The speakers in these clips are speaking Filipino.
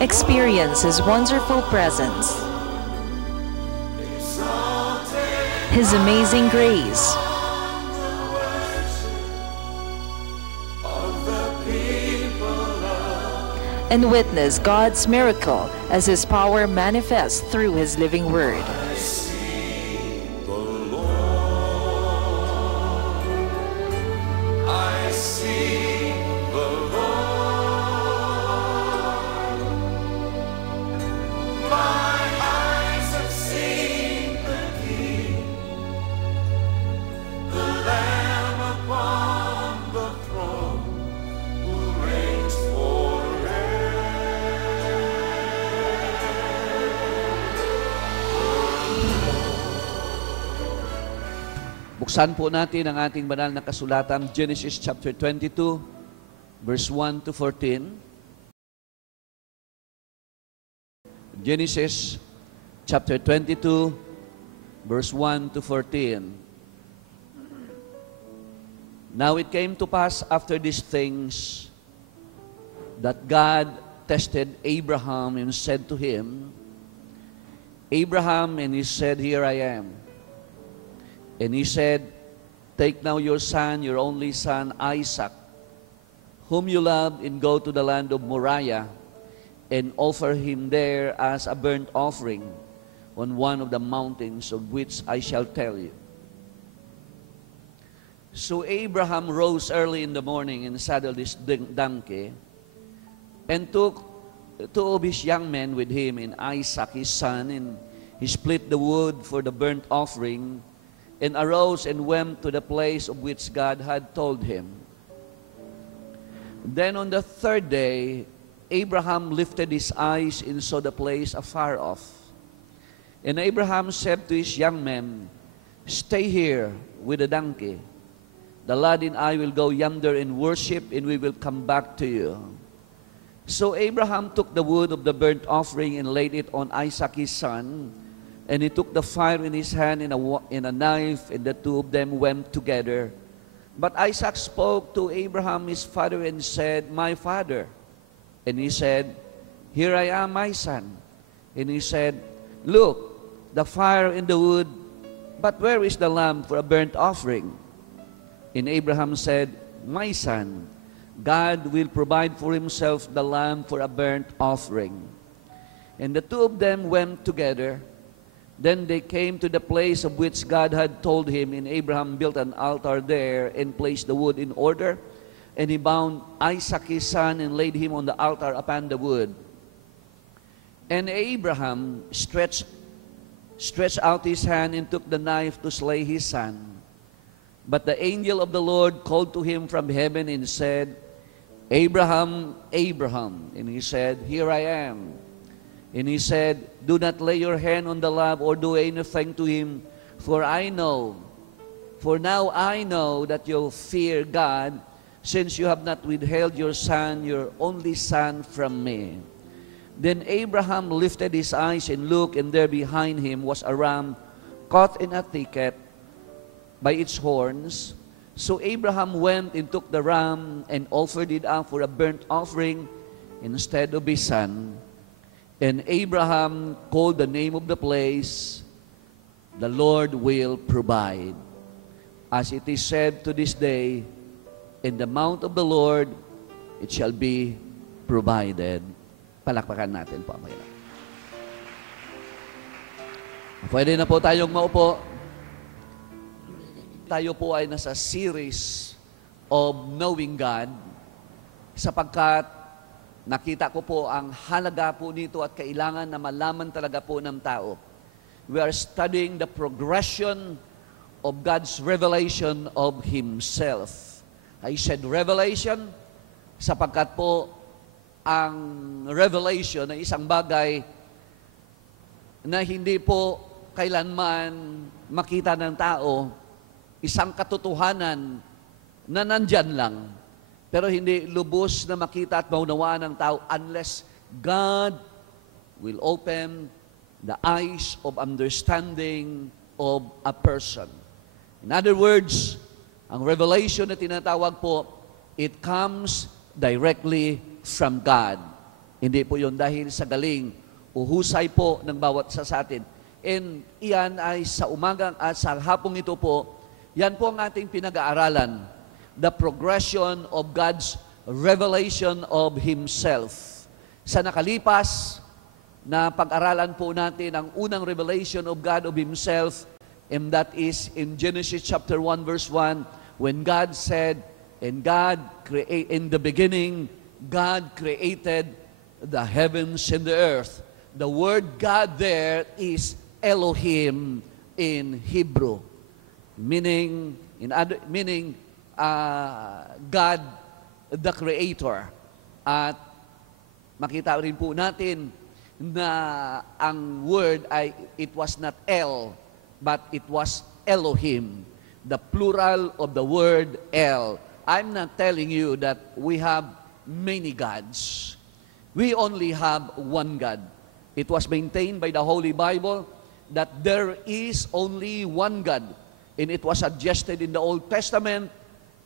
Experience His wonderful presence, His amazing grace, and witness God's miracle as His power manifests through His living Word. Buksan po natin ang ating banal na kasulatan, Genesis chapter 22, verse 1 to 14. Genesis chapter 22, verse 1 to 14. Now it came to pass after these things that God tested Abraham and said to him, Abraham, and he said, Here I am. And he said, Take now your son, your only son, Isaac, whom you love, and go to the land of Moriah, and offer him there as a burnt offering on one of the mountains of which I shall tell you. So Abraham rose early in the morning and saddled his donkey, and took two of his young men with him, and Isaac his son, and he split the wood for the burnt offering, and arose and went to the place of which God had told him. Then on the third day, Abraham lifted his eyes and saw the place afar off. And Abraham said to his young men, Stay here with the donkey. The lad and I will go yonder and worship, and we will come back to you. So Abraham took the wood of the burnt offering and laid it on Isaac his son, and he took the fire in his hand and a knife, and the two of them went together. But Isaac spoke to Abraham his father and said, My father. And he said, Here I am, my son. And he said, Look, the fire and the wood, but where is the lamb for a burnt offering? And Abraham said, My son, God will provide for himself the lamb for a burnt offering. And the two of them went together. Then they came to the place of which God had told him, and Abraham built an altar there and placed the wood in order. And he bound Isaac his son and laid him on the altar upon the wood. And Abraham stretched out his hand and took the knife to slay his son. But the angel of the Lord called to him from heaven and said, Abraham, Abraham. And he said, Here I am. And he said, Do not lay your hand on the lad or do anything to him, for now I know that you fear God, since you have not withheld your son, your only son, from me. Then Abraham lifted his eyes and looked, and there behind him was a ram caught in a thicket by its horns. So Abraham went and took the ram and offered it up for a burnt offering instead of his son. And Abraham called the name of the place, The Lord will provide. As it is said to this day, In the mount of the Lord it shall be provided. Palakpakan natin po ang Panginoon. Pwede na po tayong maupo. Tayo po ay nasa series of Knowing God, sapagkat nakita ko po ang halaga po nito at kailangan na malaman talaga po ng tao. We are studying the progression of God's revelation of Himself. I said revelation sapagkat po ang revelation ay isang bagay na hindi po kailanman makita ng tao, isang katotohanan na nandyan lang. Pero hindi lubos na makita at maunawaan ng tao unless God will open the eyes of understanding of a person. In other words, ang revelation na tinatawag po, it comes directly from God. Hindi po yun dahil sa galing o husay po ng bawat isa sa atin. And iyan ay sa umagang at sa hapong ito po, yan po ang ating pinag-aaralan. The progression of God's revelation of Himself. Sa nakalipas na pag-aralan po natin ang unang revelation of God of Himself, and that is in Genesis chapter 1 verse 1, when God said, in the beginning, God created the heavens and the earth. The word God there is Elohim in Hebrew, meaning God the Creator. At makita rin po natin na ang word ay it was not El, but it was Elohim, the plural of the word El. I'm not telling you that we have many gods. We only have one God. It was maintained by the Holy Bible that there is only one God. And it was suggested in the Old Testament,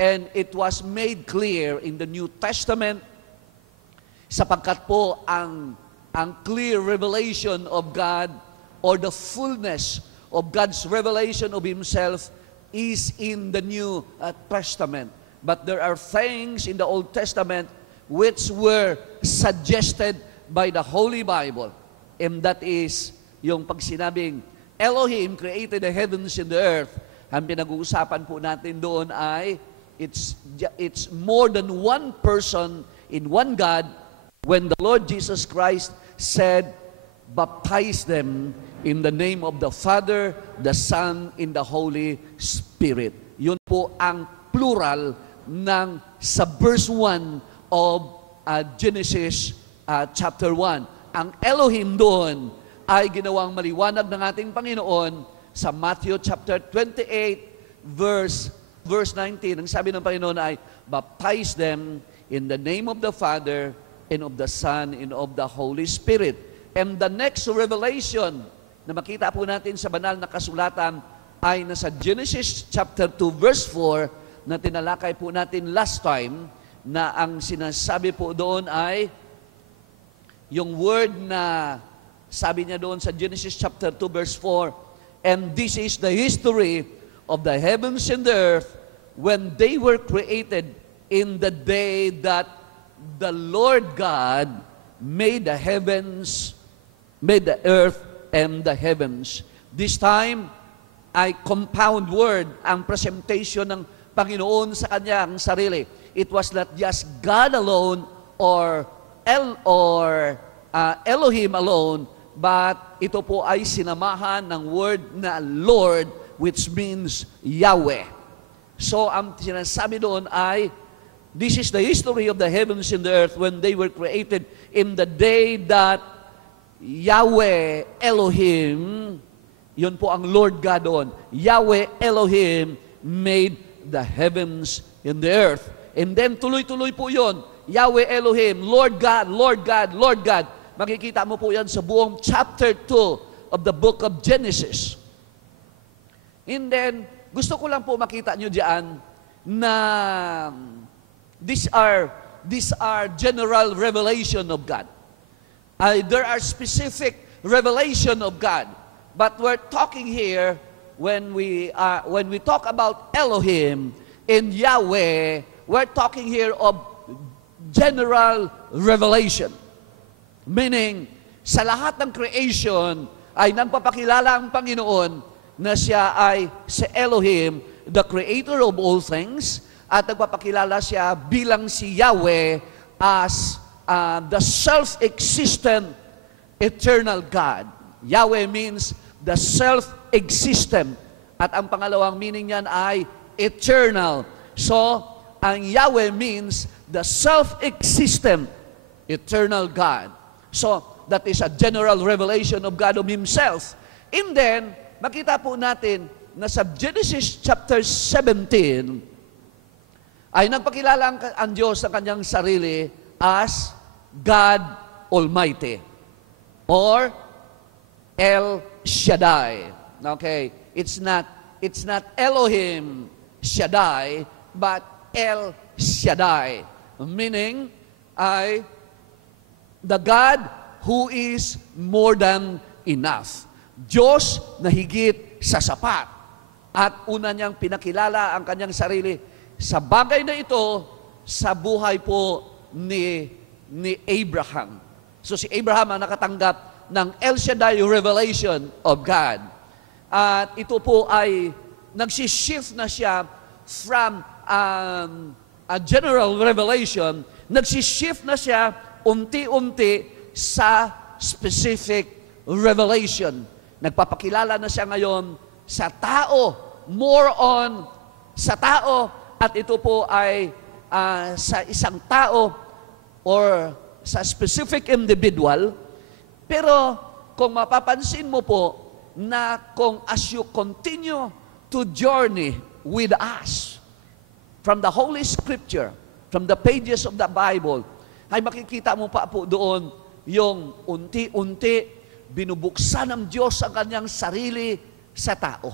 and it was made clear in the New Testament, sapagkat po ang clear revelation of God or the fullness of God's revelation of Himself is in the New Testament. But there are things in the Old Testament which were suggested by the Holy Bible. And that is yung pag sinabing Elohim created the heavens and the earth. Ang pinag-uusapan po natin doon ay it's more than one person in one God when the Lord Jesus Christ said, baptize them in the name of the Father, the Son, and the Holy Spirit. Yun po ang plural ng sa verse 1 of Genesis chapter 1. Ang Elohim doon ay ginawang maliwanag ng ating Panginoon sa Matthew chapter 28 verse 19. Ang sabi ng Panginoon ay, baptize them in the name of the Father and of the Son and of the Holy Spirit. And the next revelation na makita po natin sa banal na kasulatan ay nasa Genesis chapter 2 verse 4 na tinalakay po natin last time, na ang sinasabi po doon ay yung word na sabi niya doon sa Genesis chapter 2 verse 4, and this is the history of the heavens and the earth when they were created in the day that the Lord God made the heavens, made the earth and the heavens. This time ay compound word ang presentation ng Panginoon sa kanyang sarili. It was not just God alone or Elohim alone, but ito po ay sinamahan ng word na Lord, which means Yahweh. So ang sinasabi doon ay, this is the history of the heavens and the earth when they were created in the day that Yahweh Elohim, yun po ang Lord God doon, Yahweh Elohim made the heavens and the earth. And then tuloy-tuloy po yun, Yahweh Elohim, Lord God, Lord God, Lord God. Makikita mo po yan sa buong chapter 2 of the book of Genesis. And then, gusto ko lang po makita nyo diyan na these are general revelation of God. There are specific revelation of God. But we're talking here, when we talk about Elohim and Yahweh, we're talking here of general revelation. Meaning, sa lahat ng creation ay nagpapakilala ang Panginoon na siya ay si Elohim, the creator of all things, at nagpapakilala siya bilang si Yahweh as the self-existent eternal God. Yahweh means the self-existent. At ang pangalawang meaning niyan ay eternal. So, ang Yahweh means the self-existent eternal God. So, that is a general revelation of God of Himself. And then, makita po natin na sa Genesis chapter 17, ay nagpakilala ang Diyos sa kanyang sarili as God Almighty or El Shaddai. Okay, it's not Elohim Shaddai, but El Shaddai, meaning ay The God who is more than enough. Diyos na higit sa sapat. At una niyang pinakilala ang kanyang sarili sa bagay na ito sa buhay po ni Abraham. So si Abraham ang nakatanggap ng El Shaddai revelation of God. At ito po ay nagsishift na siya from a general revelation, nagsishift na siya unti-unti sa specific revelation. Nagpapakilala na siya ngayon sa tao, more on sa tao, at ito po ay sa isang tao or sa specific individual. Pero kung mapapansin mo po na kung as you continue to journey with us from the Holy Scripture, from the pages of the Bible, ay makikita mo pa po doon yung unti-unti binubuksan ng Diyos ang kanyang sarili sa tao.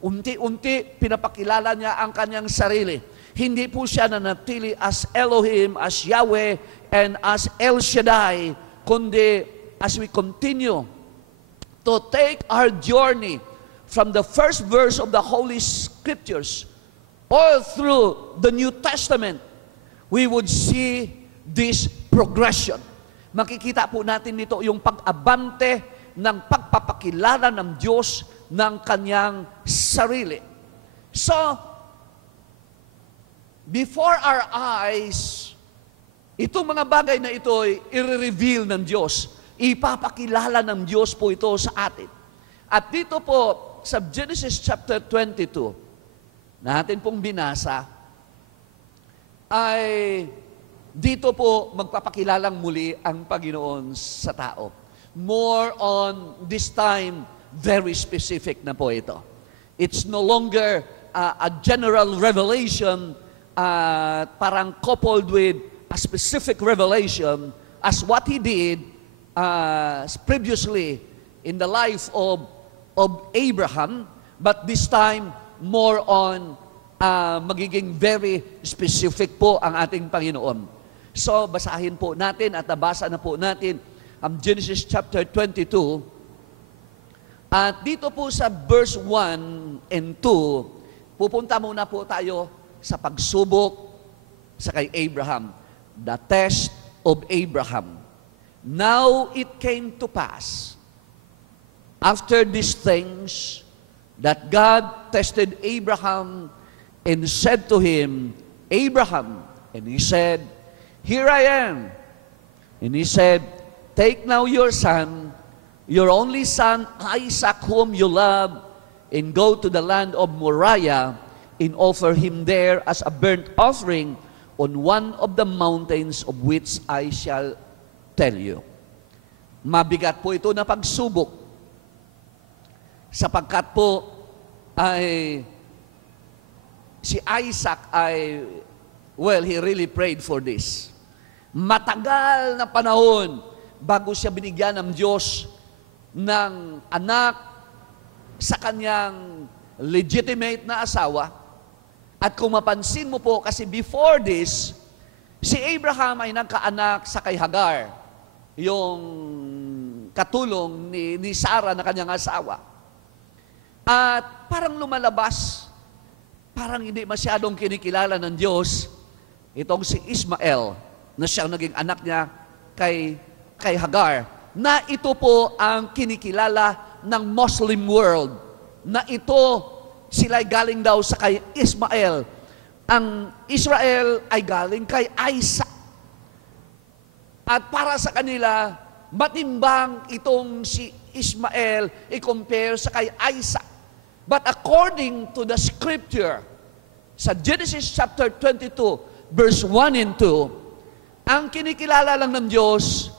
Unti-unti pinapakilala niya ang kanyang sarili. Hindi po siya nanatili as Elohim, as Yahweh, and as El Shaddai, kundi as we continue to take our journey from the first verse of the Holy Scriptures all through the New Testament, we would see this progression. Makikita po natin dito yung pag-abante ng pagpapakilala ng Diyos ng kanyang sarili. So, before our eyes, itong mga bagay na ito ay i-reveal ng Diyos. Ipapakilala ng Diyos po ito sa atin. At dito po, sa Genesis chapter 22, natin pong binasa, ay dito po magpapakilalang muli ang Panginoon sa tao. More on this time, very specific na po ito. It's no longer a general revelation, parang coupled with a specific revelation as what he did previously in the life of Abraham, but this time more on magiging very specific po ang ating Panginoon. So, basahin po natin at nabasa na po natin ang Genesis chapter 22. At dito po sa verse 1 and 2, pupunta muna po tayo sa pagsubok sa kay Abraham. The test of Abraham. Now it came to pass, after these things, that God tested Abraham and said to him, Abraham, and he said, Here I am. And he said, Take now your son, your only son, Isaac, whom you love, and go to the land of Moriah, and offer him there as a burnt offering on one of the mountains of which I shall tell you. Mabigat po ito na pagsubok, sapagkat po ay si Isaac ay, well, he really prayed for this. Matagal na panahon bago siya binigyan ng Diyos ng anak sa kanyang legitimate na asawa. At kung mapansin mo po, kasi before this, si Abraham ay nagkaanak sa kay Hagar, yung katulong ni Sarah na kanyang asawa. At parang lumalabas, parang hindi masyadong kinikilala ng Diyos itong si Ismael, na siyang naging anak niya kay Hagar, na ito po ang kinikilala ng Muslim world, na ito sila'y galing daw sa kay Ismael. Ang Israel ay galing kay Isaac. At para sa kanila, matimbang itong si Ismael i-compare sa kay Isaac. But according to the scripture, sa Genesis chapter 22, verse 1 and 2, ang kinikilala lang ng Diyos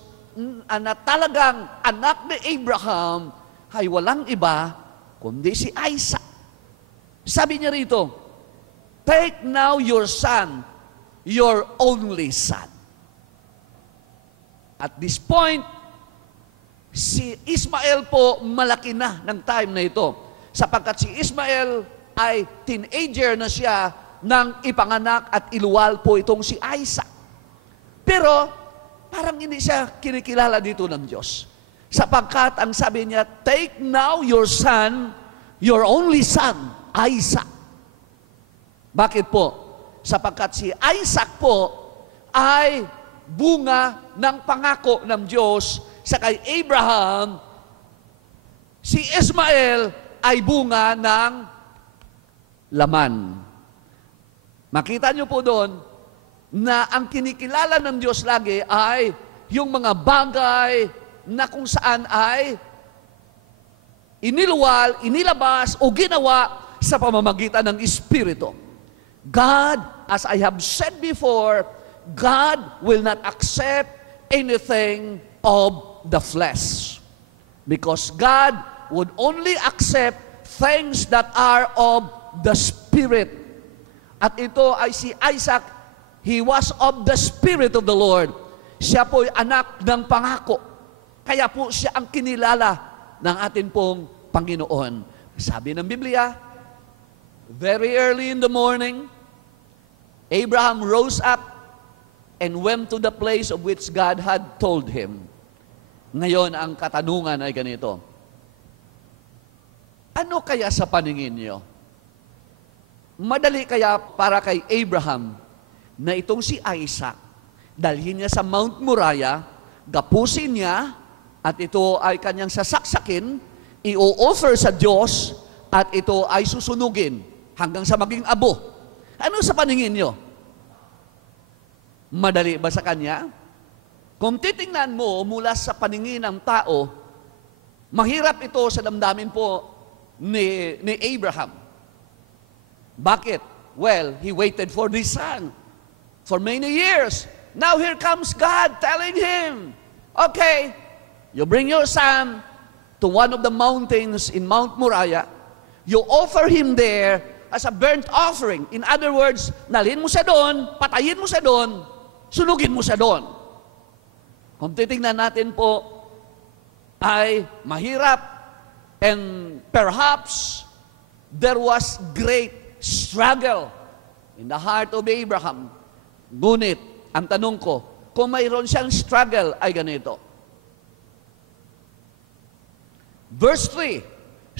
na talagang anak ni Abraham ay walang iba kundi si Isaac. Sabi niya rito, Take now your son, your only son. At this point, si Ismael po malaki na ng time na ito, sapagkat si Ismael ay teenager na siya nang ipanganak at iluwal po itong si Isaac. Pero, parang hindi siya kinikilala dito ng Diyos. Sapagkat ang sabi niya, take now your son, your only son, Isaac. Bakit po? Sapagkat si Isaac po ay bunga ng pangako ng Diyos sa kay Abraham. Si Ismael ay bunga ng laman. Makita niyo po doon na ang kinikilala ng Diyos lagi ay yung mga bagay na kung saan ay iniluwal, inilabas o ginawa sa pamamagitan ng Espiritu. God, as I have said before, God will not accept anything of the flesh. Because God would only accept things that are of the Spirit. At ito ay si Isaac, he was of the Spirit of the Lord. Siya po'y anak ng pangako. Kaya po siya ang kinilala ng atin pong Panginoon. Sabi ng Biblia, very early in the morning, Abraham rose up and went to the place of which God had told him. Ngayon, ang katanungan ay ganito. Ano kaya sa paningin niyo? Madali kaya para kay Abraham na itong si Isaac, dalhin niya sa Mount Moriah, gapusin niya, at ito ay kanyang sasaksakin, i-offer sa Diyos, at ito ay susunugin hanggang sa maging abo. Ano sa paningin niyo? Madali ba sa kanya? Kung titingnan mo mula sa paningin ng tao, mahirap ito sa damdamin po ni Abraham. Bakit? Well, he waited for this son for many years. Now here comes God telling him, okay, you bring your son to one of the mountains in Mount Moriah. You offer him there as a burnt offering. In other words, nalhin mo siya doon, patayin mo siya doon, sunugin mo siya doon. Kung titingnan natin po, ay mahirap, and perhaps there was great struggle in the heart of Abraham. Ngunit, ang tanong ko, kung mayroon siyang struggle, ay ganito. Verse 3,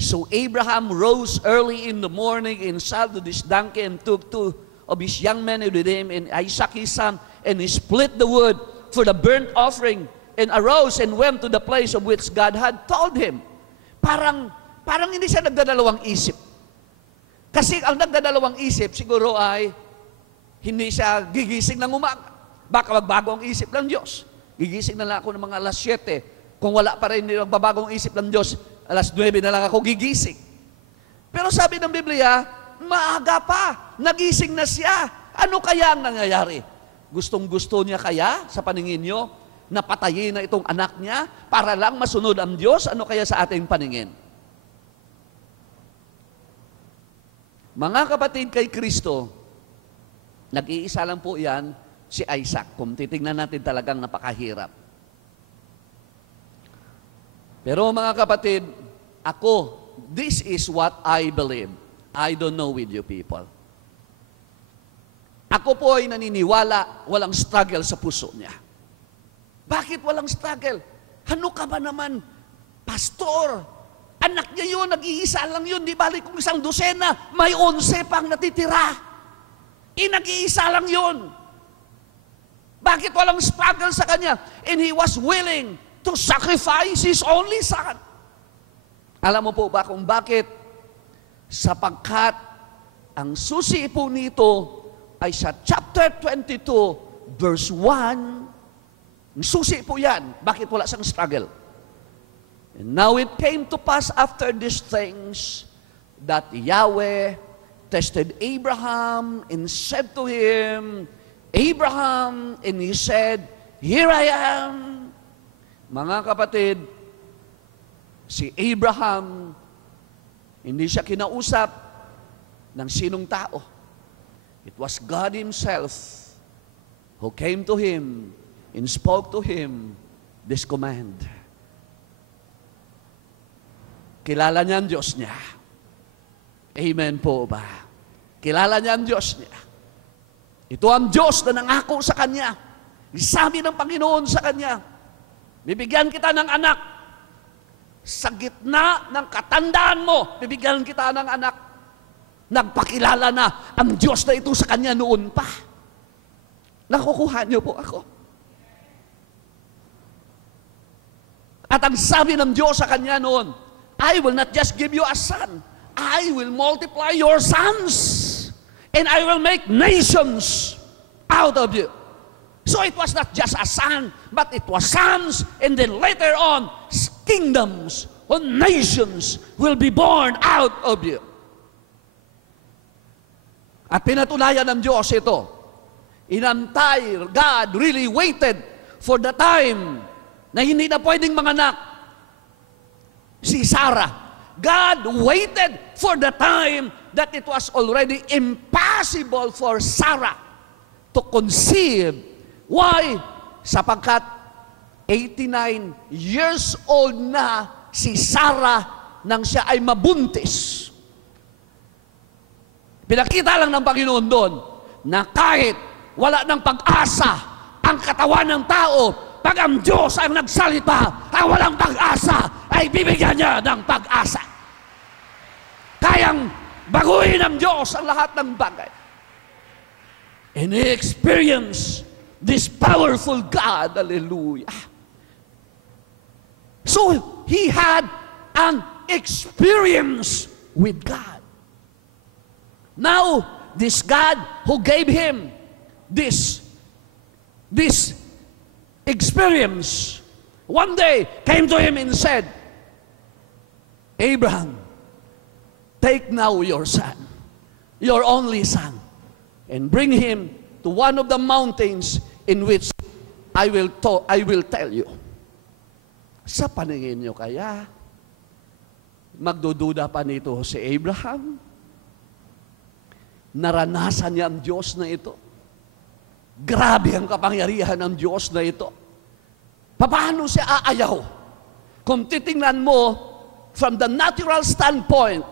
so Abraham rose early in the morning and saddled his donkey and took two of his young men with him and Isaac his son, and he split the wood for the burnt offering and arose and went to the place of which God had told him. Parang hindi siya nagdadalawang isip. Kasi ang nagdadalawang isip siguro ay hindi siya gigising ng umaga. Baka magbago ang isip ng Diyos. Gigising na lang ako ng mga alas 7. Kung wala pa rin magbabagong isip ng Diyos, alas 9 na lang ako gigising. Pero sabi ng Biblia, maaga pa, nagising na siya. Ano kaya ang nangyayari? Gustong-gusto niya kaya, sa paningin niyo, na patayin na itong anak niya para lang masunod ang Diyos? Ano kaya sa ating paningin? Mga kapatid kay Kristo, nag-iisa lang po yan, si Isaac. Kung titignan natin talagang napakahirap. Pero mga kapatid, ako, this is what I believe. I don't know with you people. Ako po ay naniniwala, walang struggle sa puso niya. Bakit walang struggle? Ano ka ba naman, pastor? Anak niya yun, nag-iisa lang yun. Di balik kung isang dosena, may 11 pang natitira. Nag-iisa lang yun. Bakit walang struggle sa kanya? And he was willing to sacrifice his only son. Alam mo po ba kung bakit? Sapagkat ang susi po nito ay sa chapter 22, verse 1. Ang susi po yan. Bakit wala siyang struggle? And now it came to pass after these things that Yahweh tested Abraham and said to him, Abraham, and he said, here I am. Mga kapatid, si Abraham, hindi siya kinausap ng sinong tao. It was God Himself who came to him and spoke to him this command. Kilala niya ang Diyos niya. Amen po ba? Kilala niya ang Diyos niya. Ito ang Diyos na nangako sa kanya. Sabi ng Panginoon sa kanya, bibigyan kita ng anak. Sa gitna ng katandaan mo, bibigyan kita ng anak. Nagpakilala na ang Diyos na ito sa kanya noon pa. Nakukuha niyo po ako. At ang sabi ng Diyos sa kanya noon, I will not just give you a son, I will multiply your sons, and I will make nations out of you. So it was not just a son, but it was sons, and then later on, kingdoms or nations will be born out of you. At pinatunayan ng Diyos ito. Inantay, God really waited for the time na hindi na pwedeng manganak si Sarah. God waited for the time that it was already impossible for Sarah to conceive. Why? Sapagkat 89 years old na si Sarah nang siya ay mabuntis. Pinakita lang ng Panginoon doon na kahit wala ng pag-asa ang katawan ng tao, pag ang Diyos ang nagsalita, ang walang pag-asa ay bibigyan niya ng pag-asa. Kayang baguhin ng Diyos ang lahat ng bagay. And he experienced this powerful God. Hallelujah. So, he had an experience with God. Now, this God who gave him this experience, one day came to him and said, Abraham, take now your son, your only son, and bring him to one of the mountains in which I will tell you. Sa paningin nyo kaya, magdududa pa nito si Abraham? Naranasan niya ang Diyos na ito. Grabe ang kapangyarihan ng Diyos na ito. Paano siya aayaw? Kung titingnan mo from the natural standpoint,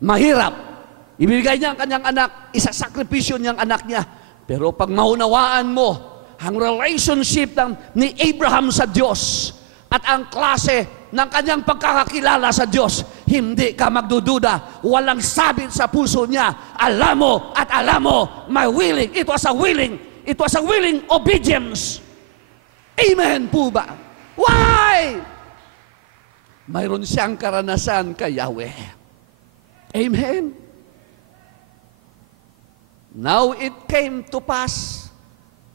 mahirap. Ibigay niya ang kanyang anak, isasakripisyo niyang anak niya. Pero pag maunawaan mo ang relationship ni Abraham sa Diyos at ang klase ng kanyang pagkakakilala sa Diyos, hindi ka magdududa. Walang sabit sa puso niya. Alam mo at alam mo, my willing. It was a willing obedience. Amen po ba? Why? Mayroon siyang karanasan kay Yahweh. Amen. Now it came to pass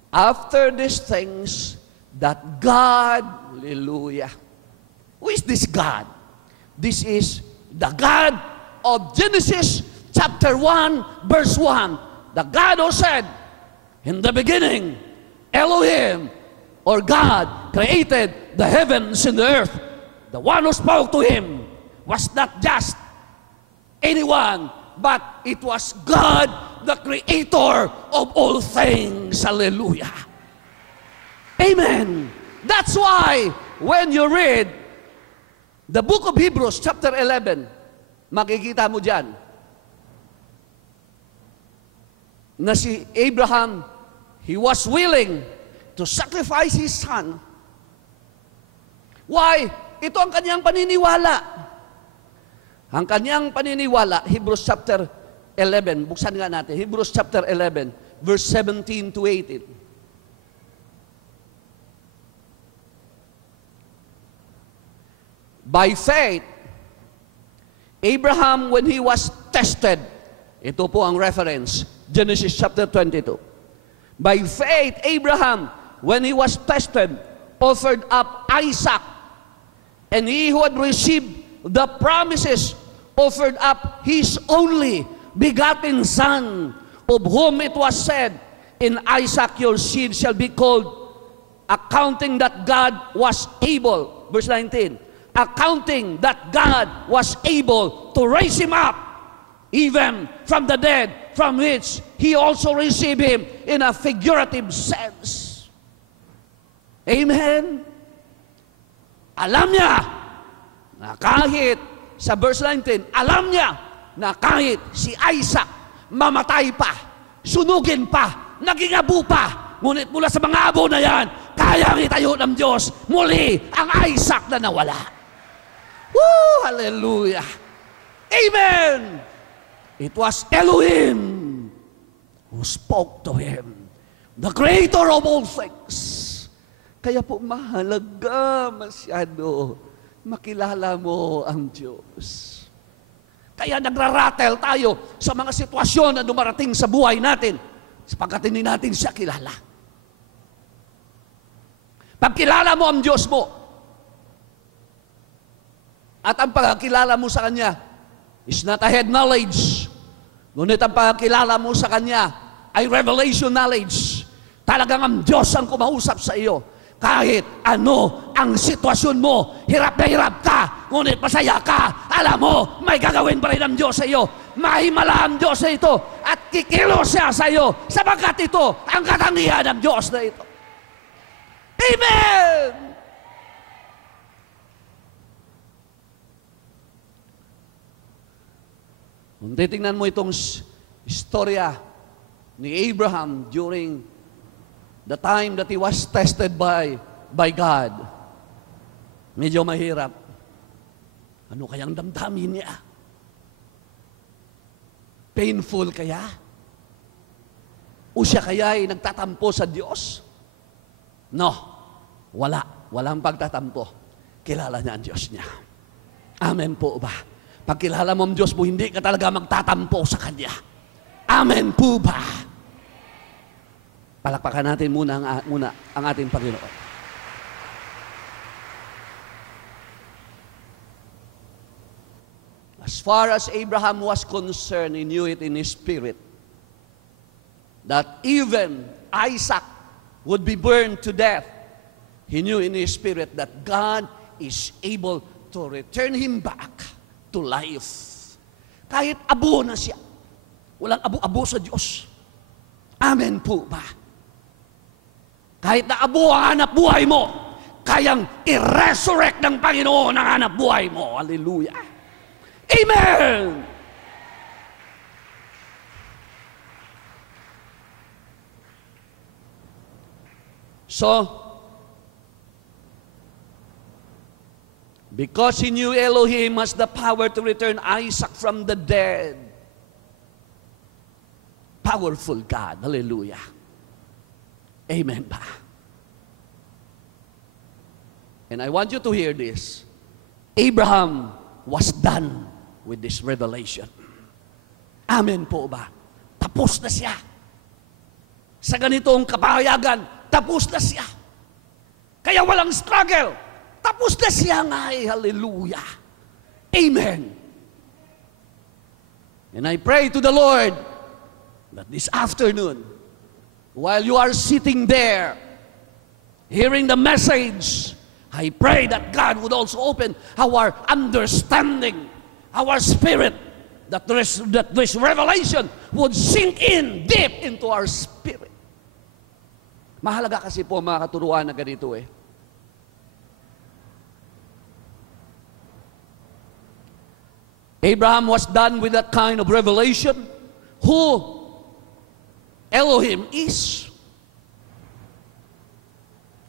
after these things that God, hallelujah. Who is this God? This is the God of Genesis chapter 1, verse 1. The God who said, in the beginning, Elohim, or God, created the heavens and the earth. The one who spoke to him was not just anyone, but it was God, the creator of all things. Hallelujah. Amen. That's why when you read the book of Hebrews, chapter 11, makikita mo dyan na si Abraham, he was willing to sacrifice his son. Why? Ito ang kanyang paniniwala. Ang kanyang paniniwala, Hebrews chapter 11, buksan nga natin, Hebrews chapter 11, verse 17 to 18. By faith, Abraham, when he was tested, ito po ang reference, Genesis chapter 22. By faith, Abraham, when he was tested, offered up Isaac, and he who had received the promises offered up his only begotten son, of whom it was said, in Isaac your seed shall be called, accounting that God was able, verse 19, accounting that God was able to raise him up even from the dead, from which he also received him in a figurative sense. Amen? Alam niya na kahit, sa verse 19, alam niya na kahit si Isaac mamatay pa, sunugin pa, naging abo pa, Ngunit mula sa mga abo na yan, kayang itayo ng Diyos muli ang Isaac na nawala. Woo! Hallelujah! Amen! It was Elohim who spoke to him, the creator of all things. Kaya po mahalaga masyado makilala mo ang Diyos. Kaya nagraratel tayo sa mga sitwasyon na dumarating sa buhay natin sapagkat hindi natin siya kilala. Pagkilala mo ang Diyos mo at ang pagkilala mo sa Kanya is not a head knowledge, ngunit ang pagkilala mo sa Kanya ay revelation knowledge. Talagang ang Diyos ang kumausap sa iyo. Kahit ano ang sitwasyon mo, hirap na hirap ka, ngunit masaya ka, alam mo, may gagawin pa rin ang Diyos sa iyo. Mahimala ang Diyos sa ito at kikilos siya sa iyo sapagkat ito ang katangian ng Diyos na ito. Amen! Kung titingnan mo itong istorya ni Abraham during the time that he was tested by God, medyo mahirap. Ano kayang damdamin niya? Painful kaya? O siya kaya ay nagtatampo sa Diyos? No, walang pagtatampo. Kilala niya ang Diyos niya. Amen po ba? Pag kilala mo ang Diyos mo, hindi ka talaga magtatampo sa Kanya. Amen po ba? Palakpakan natin muna ang ating Panginoon. As far as Abraham was concerned, he knew it in his spirit that even Isaac would be burned to death. He knew in his spirit that God is able to return him back to life. Kahit abo na siya, walang abo-abo sa Diyos. Amen po ba? Kahit na abo ang hanap buhay mo, kayang i-resurrect ng Panginoon ang hanap buhay mo. Hallelujah! Amen! So, because he knew Elohim has the power to return Isaac from the dead, powerful God. Hallelujah! Amen ba? And I want you to hear this. Abraham was done with this revelation. Amen po ba? Tapos na siya. Sa ganitong kapahayagan, tapos na siya. Kaya walang struggle. Tapos na siya nga eh. Hallelujah. Amen. And I pray to the Lord that this afternoon, while you are sitting there, hearing the message, I pray that God would also open our understanding, our spirit, that this revelation would sink in deep into our spirit. Mahalaga kasi po mga katuruan na ganito eh. Abraham was done with that kind of revelation, who Elohim is.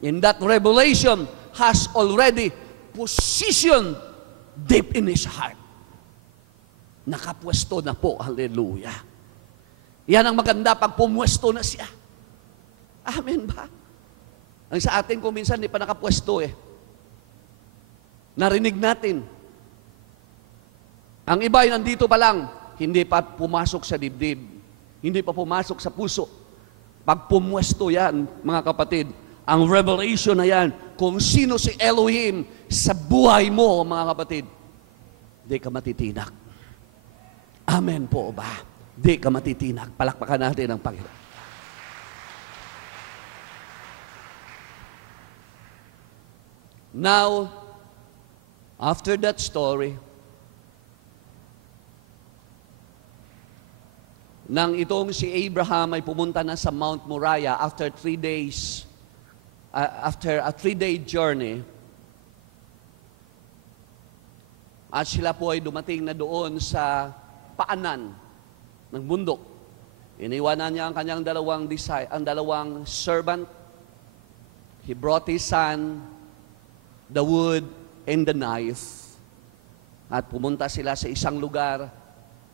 In that revelation has already positioned deep in his heart. Nakapwesto na po. Hallelujah. Yan ang maganda pag pumwesto na siya. Amen ba? Ang sa atin kung minsan di pa nakapwesto eh. Narinig natin. Ang iba ay nandito pa lang, hindi pa pumasok sa dibdib. Hindi pa pumasok sa puso. Pag pumwesto yan, mga kapatid, ang revelation na yan, kung sino si Elohim sa buhay mo, mga kapatid, di ka matitinak. Amen po ba? Di ka matitinak. Palakpakan natin ang Panginoon. Now, after that story, nang itong si Abraham ay pumunta na sa Mount Moriah after 3 days, after a 3-day journey, at sila po ay dumating na doon sa paanan ng bundok. Iniwanan niya ang kanyang ang dalawang servant. He brought his son, the wood, and the knife. At pumunta sila sa isang lugar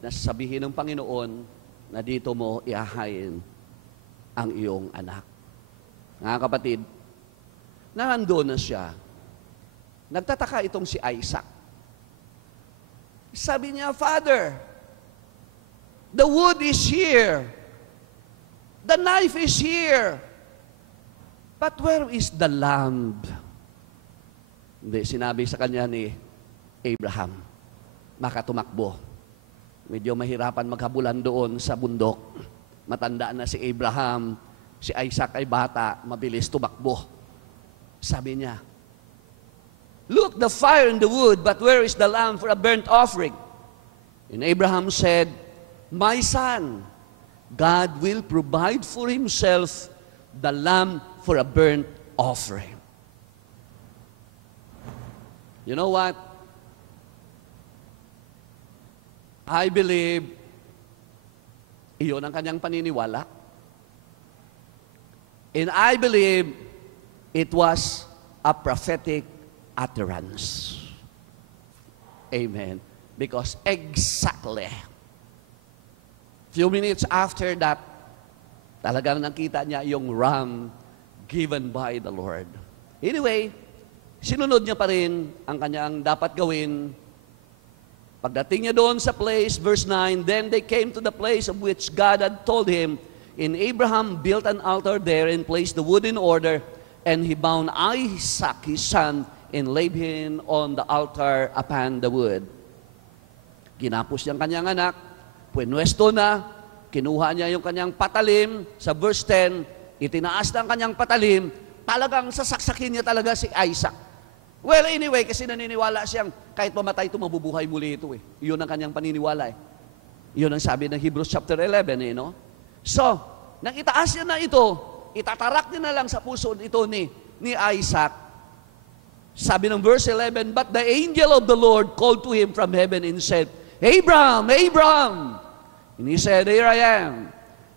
na sasabihin ng Panginoon na dito mo iahayin ang iyong anak. Mga kapatid, nandoon na siya. Nagtataka itong si Isaac. Sabi niya, Father, the wood is here. The knife is here. But where is the lamb? Hindi, sinabi sa kanya ni Abraham, makatumakbo. Medyo mahirapan maghabulan doon sa bundok. Matanda na si Abraham, si Isaac ay bata, mabilis tumakbo. Sabi niya, look, the fire and the wood, but where is the lamb for a burnt offering? And Abraham said, my son, God will provide for himself the lamb for a burnt offering. You know what? I believe iyon ang kanyang paniniwala. And I believe it was a prophetic utterance. Amen. Because exactly few minutes after that, talagang nakita niya yung ram given by the Lord. Anyway, sinunod niya pa rin ang kanyang dapat gawin. Pagdating niya doon sa place, verse 9, then they came to the place of which God had told him, and Abraham built an altar there and placed the wood in order, and he bound Isaac his son and laid him on the altar upon the wood. Ginapos niya ang kanyang anak, puwesto na, kinuha niya yung kanyang patalim, sa verse 10, itinaas na ang kanyang patalim, talagang sasaksakin niya talaga si Isaac. Well, anyway, kasi naniniwala siyang kahit mamatay ito, mabubuhay muli ito eh. Iyon ang kanyang paniniwala eh. Iyon ang sabi ng Hebrews chapter 11 eh, no? So, nang itaas niya na ito, itatarak niya na lang sa puso ito ni Isaac. Sabi ng verse 11, but the angel of the Lord called to him from heaven and said, Abraham, Abraham! And he said, here I am.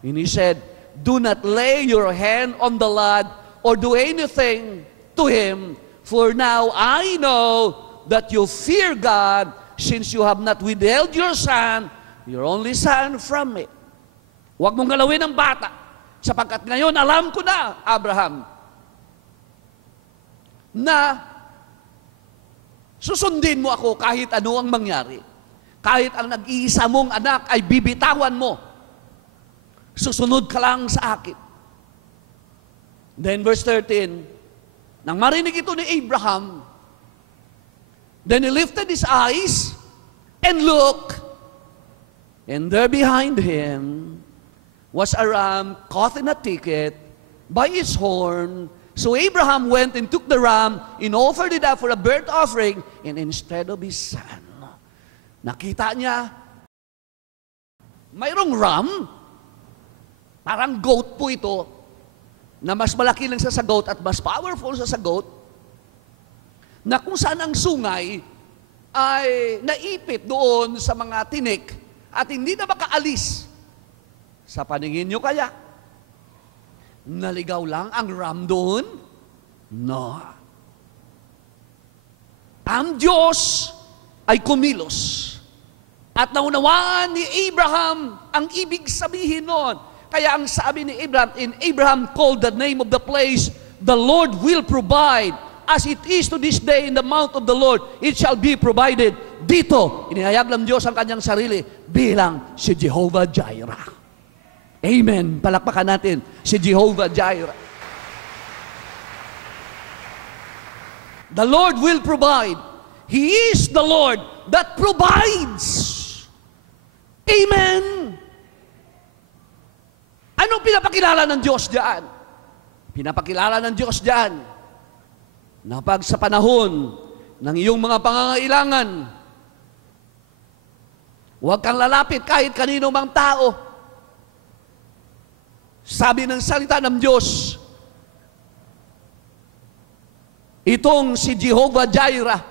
And he said, do not lay your hand on the lad or do anything to him, for now I know that you fear God, since you have not withheld your son, your only son, from me. Huwag mong galawin ang bata, sapagkat ngayon alam ko na, Abraham, na susundin mo ako kahit ano ang mangyari. Kahit ang nag-iisa mong anak ay bibitawan mo, susunod ka lang sa akin. Then verse 13, nang marinig ito ni Abraham, then he lifted his eyes and looked, and there behind him was a ram caught in a thicket by its horn. So Abraham went and took the ram and offered it up for a burnt offering, and instead of his son. Nakita niya, mayroong ram, parang goat po ito, na mas malaki lang sa goat at mas powerful sa goat, na kung saan ang sungay ay naipit doon sa mga tinik at hindi na makaalis. Sa paningin nyo kaya, naligaw lang ang ram doon? No. Ang Diyos ay kumilos. At naunawaan ni Abraham ang ibig sabihin noon. Kaya ang sabi ni Abraham, and Abraham called the name of the place, the Lord will provide. As it is to this day in the mount of the Lord, it shall be provided. Dito, inihayag ng Diyos ang kanyang sarili bilang si Jehovah Jireh. Amen. Palakpakan natin si Jehovah Jireh. The Lord will provide. He is the Lord that provides. Amen. Anong pinapakilala ng Diyos diyan? Pinapakilala ng Diyos diyan na pag sa panahon ng iyong mga pangangailangan, huwag kang lalapit kahit kanino mang tao. Sabi ng salita ng Diyos, itong si Jehovah Jireh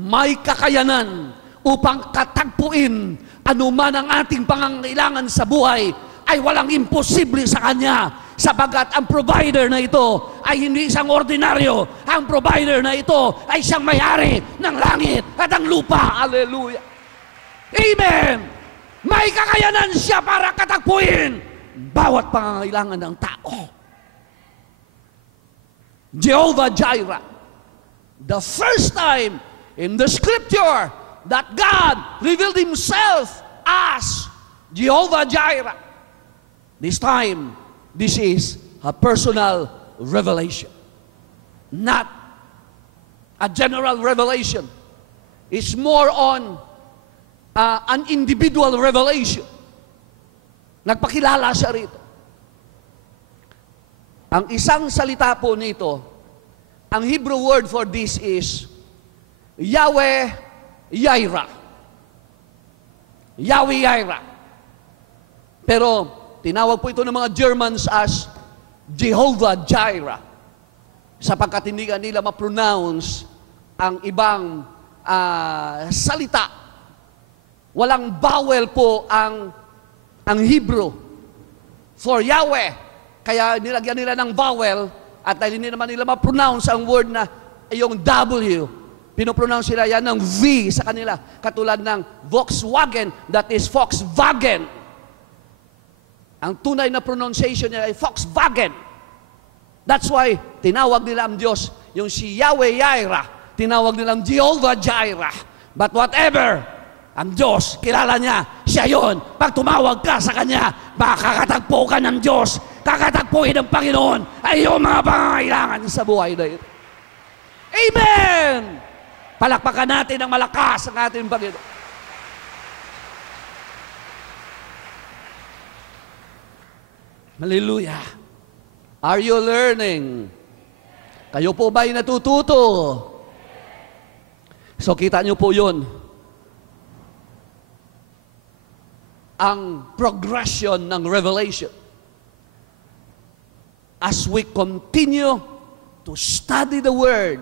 may kakayanan upang katagpuin anuman ang ating pangangailangan sa buhay ay walang imposible sa Kanya. Sapagkat ang provider na ito ay hindi isang ordinaryo. Ang provider na ito ay siyang may-ari ng langit at ang lupa. Hallelujah. Amen. May kakayanan siya para katakpuin bawat pangangailangan ng tao. Jehovah Jireh. The first time in the scripture that God revealed Himself as Jehovah Jireh. This time, this is a personal revelation. Not a general revelation. It's more on an individual revelation. Nagpakilala siya rito. Ang isang salita po nito, ang Hebrew word for this is Yahweh Jireh. Yahweh Jireh. Pero tinawag po ito ng mga Germans as Jehovah Jireh. Sapagkat hindi nila ma-pronounce ang ibang salita. Walang vowel po ang Hebrew for Yahweh. Kaya nilagyan nila ng vowel at dahil hindi naman nila ma-pronounce ang word na yung W, pinopronounce sila yan ng V sa kanila. Katulad ng Volkswagen, that is Volkswagen. Ang tunay na pronunciation niya ay Volkswagen. That's why tinawag nila ang Diyos, yung si Yahweh Jireh, tinawag nilang Jehovah Jireh. But whatever, ang Diyos, kilala niya, siya yun. Pag tumawag ka sa Kanya, makakatagpo ka ng Diyos. Kakatagpuin ng Panginoon ay yung mga pangangailangan sa buhay na ito. Amen! Palakpakan natin ng malakas ang ating Panginoon. Hallelujah! Are you learning? Kayo po ba'y natututo? So kita niyo po yun. Ang progression ng revelation. As we continue to study the Word,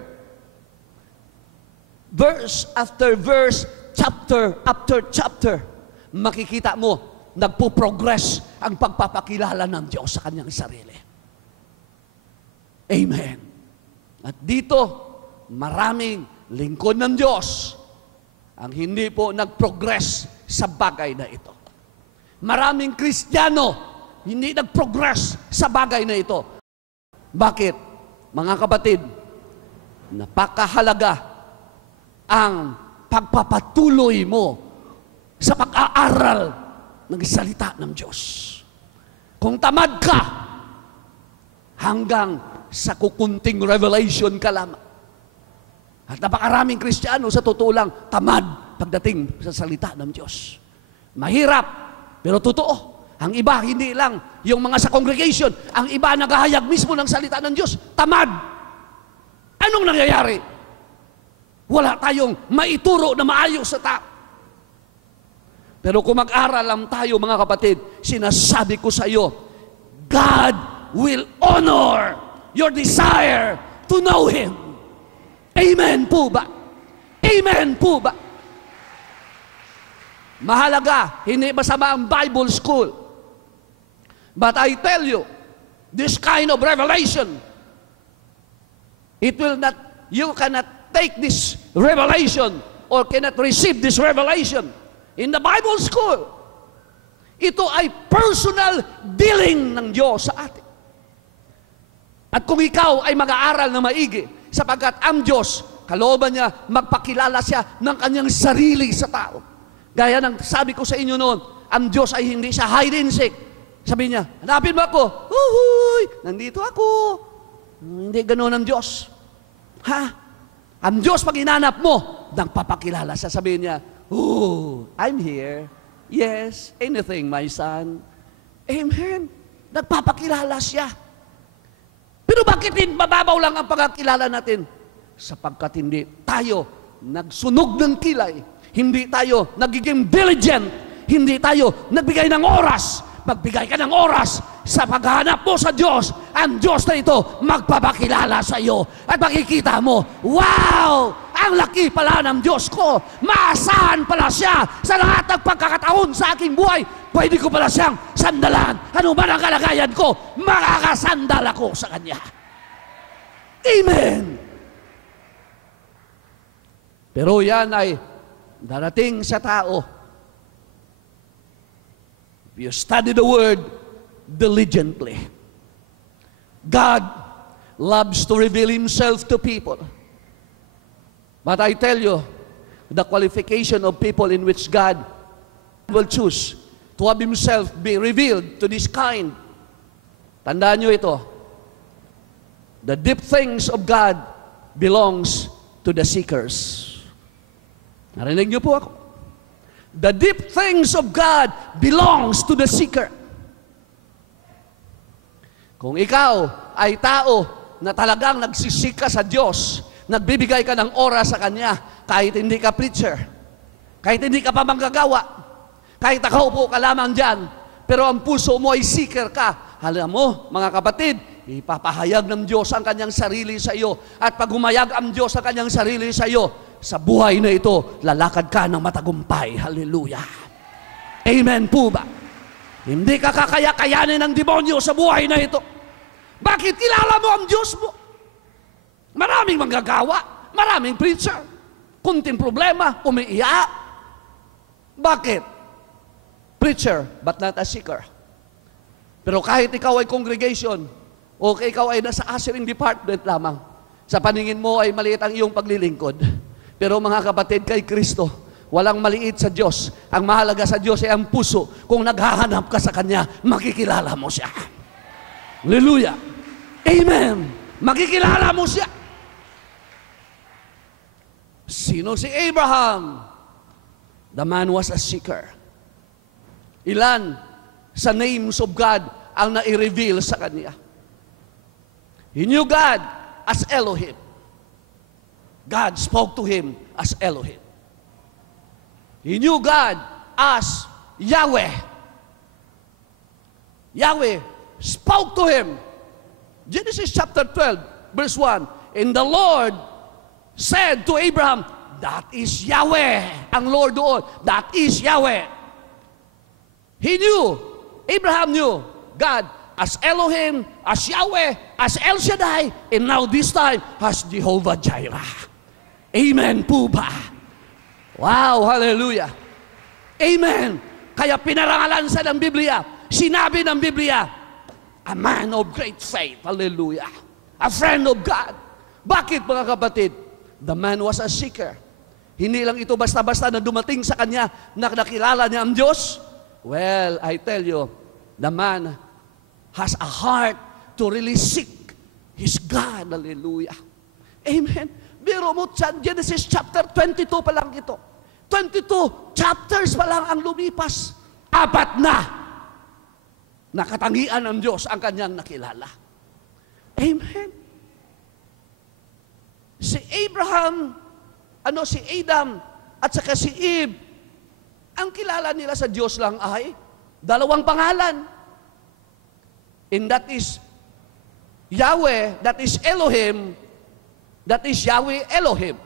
verse after verse, chapter after chapter, makikita mo, nagpo-progress ang pagpapakilala ng Diyos sa Kanyang sarili. Amen. At dito, maraming lingkod ng Diyos ang hindi po nag-progress sa bagay na ito. Maraming Kristiyano hindi nag-progress sa bagay na ito. Bakit? Mga kapatid, napakahalaga ang pagpapatuloy mo sa pag-aaral ng salita ng Diyos. Kung tamad ka, hanggang sa kukunting revelation ka lamang. At napakaraming Kristiyano sa totoo lang tamad pagdating sa salita ng Diyos. Mahirap, pero totoo. Ang iba, hindi lang yung mga sa congregation. Ang iba, naghahayag mismo ng salita ng Diyos. Tamad. Anong nangyayari? Wala tayong maituro na maayos sa tao. Pero kung mag-aral lang tayo, mga kapatid, sinasabi ko sa iyo, God will honor your desire to know Him. Amen po ba? Amen po ba? Mahalaga, hindi masama ang Bible school. But I tell you, this kind of revelation, you cannot take this revelation or cannot receive this revelation in the Bible school. Ito ay personal dealing ng Diyos sa atin. At kung ikaw ay mag-aaral na maigi, sapagkat ang Diyos, kalooban niya, magpakilala siya ng kanyang sarili sa tao. Gaya ng sabi ko sa inyo noon, ang Diyos ay hindi siya hide and seek. Sabi niya, hanapin mo ako. Uhuy, nandito ako. Hindi ganoon ang Diyos. Ha? Ang Diyos pag hinanap mo, nagpapakilala siya. Sabihin niya, oh, I'm here. Yes, anything, my son. Amen. Nagpapakilala siya. Pero bakit mababaw lang ang pagkakilala natin? Sapagkat hindi tayo nagsunog ng kilay. Hindi tayo nagiging diligent. Hindi tayo nagbigay ng oras. Magbigay ka ng oras sa paghahanap mo sa Diyos. Ang Diyos na ito magpapakilala sa iyo. At makikita mo, wow! ang laki pala ng Diyos ko. Maasahan pala siya sa lahat ng pagkakataon sa aking buhay. Pwede ko pala siyang sandalan. Ano man ang kalagayan ko, makakasandal ako sa Kanya. Amen! Pero yan ay darating sa tao. If you study the Word diligently, God loves to reveal Himself to people. But I tell you, the qualification of people in which God will choose to have Himself be revealed to this kind. Tandaan nyo ito. The deep things of God belongs to the seekers. Narinig niyo po ako? The deep things of God belongs to the seeker. Kung ikaw ay tao na talagang nagsisika sa Diyos, nagbibigay ka ng oras sa Kanya, kahit hindi ka preacher, kahit hindi ka pa manggagawa, kahit nakaupo ka lamang dyan, pero ang puso mo ay seeker ka. Alam mo, mga kapatid, ipapahayag ng Diyos ang Kanyang sarili sa iyo. At pag humayag ang Diyos ang Kanyang sarili sa iyo, sa buhay na ito, lalakad ka ng matagumpay. Hallelujah. Amen po ba? Hindi ka kakaya-kayanin ng demonyo sa buhay na ito. Bakit? Kilala mo ang Diyos mo. Maraming manggagawa, maraming preacher, kunting problema, umiiyak. Bakit? Preacher, but not a seeker. Pero kahit ikaw ay congregation, o ikaw ay nasa ushering department lamang, sa paningin mo ay maliit ang iyong paglilingkod. Pero mga kapatid, kay Kristo, walang maliit sa Diyos. Ang mahalaga sa Diyos ay ang puso. Kung naghahanap ka sa Kanya, makikilala mo siya. Hallelujah. Amen. Makikilala mo siya. Sino si Abraham? The man was a seeker. Ilan sa names of God ang nai-reveal sa Kanya? He knew God as Elohim. God spoke to him as Elohim. He knew God as Yahweh. Yahweh spoke to him. Genesis chapter 12, verse 1. And the Lord said to Abraham, that is Yahweh. Ang Lord doon, that is Yahweh. He knew, Abraham knew God as Elohim, as Yahweh, as El Shaddai, and now this time as Jehovah Jireh. Amen po ba? Wow, hallelujah. Amen. Kaya pinarangalan sa ng Biblia, sinabi ng Biblia, a man of great faith, hallelujah. A friend of God. Bakit mga kapatid? The man was a seeker. Hindi lang ito basta-basta na dumating sa kanya na nakilala niya ang Diyos. Well, I tell you, the man has a heart to really seek his God. Hallelujah. Amen. Biro mo dyan, Genesis chapter 22 pa lang ito. 22 chapters pa lang ang lumipas. 4 na nakatangian ng Diyos ang kanyang nakilala. Amen. Si Abraham, si Adam, at saka si Eve, ang kilala nila sa Diyos lang ay 2 pangalan. And that is Yahweh, that is Elohim, that is Yahweh Elohim.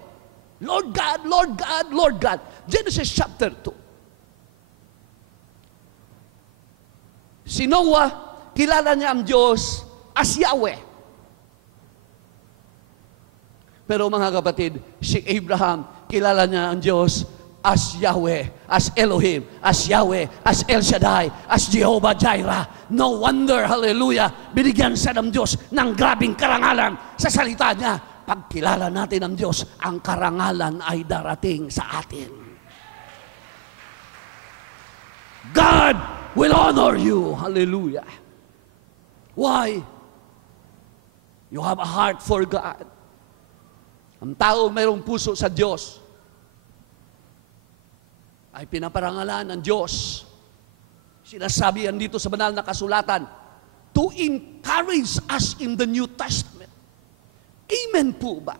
Lord God, Lord God, Lord God. Genesis chapter 2. Si Noah, kilala niya ang Diyos as Yahweh. Pero mga kapatid, si Abraham, kilala niya ang Diyos as Yahweh, as Elohim, as Yahweh, as El Shaddai, as Jehovah Jireh. No wonder, hallelujah, binigyan siya ng Diyos ng grabing karangalan sa salita niya. Pag kilala natin ang Diyos, ang karangalan ay darating sa atin. God will honor you. Hallelujah. Why? You have a heart for God. Ang tao mayroong puso sa Diyos ay pinaparangalan ng Diyos. Sinasabi yan dito sa banal na kasulatan to encourage us in the New Testament. Amen po ba?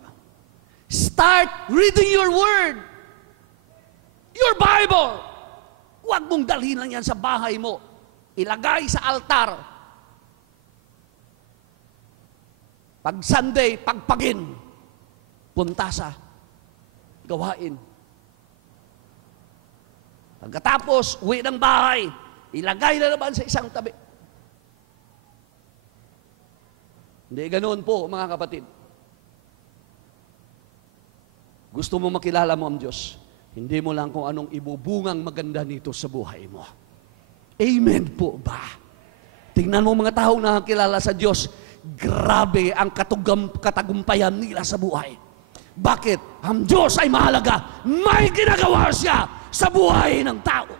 Start reading your Word. Your Bible. Huwag mong dalhin lang yan sa bahay mo. Ilagay sa altar. Pag Sunday, pagpagin. Punta sa gawain. Pagkatapos, uwi ng bahay, ilagay na naman sa isang tabi. Hindi ganoon po, mga kapatid. Gusto mo makilala mo ang Diyos, hindi mo lang kung anong ibubungang maganda nito sa buhay mo. Amen po ba? Tingnan mo mga taong nakakilala sa Diyos, grabe ang katagumpayan nila sa buhay. Bakit? Ang Diyos ay mahalaga. May ginagawa siya sa buhay ng tao.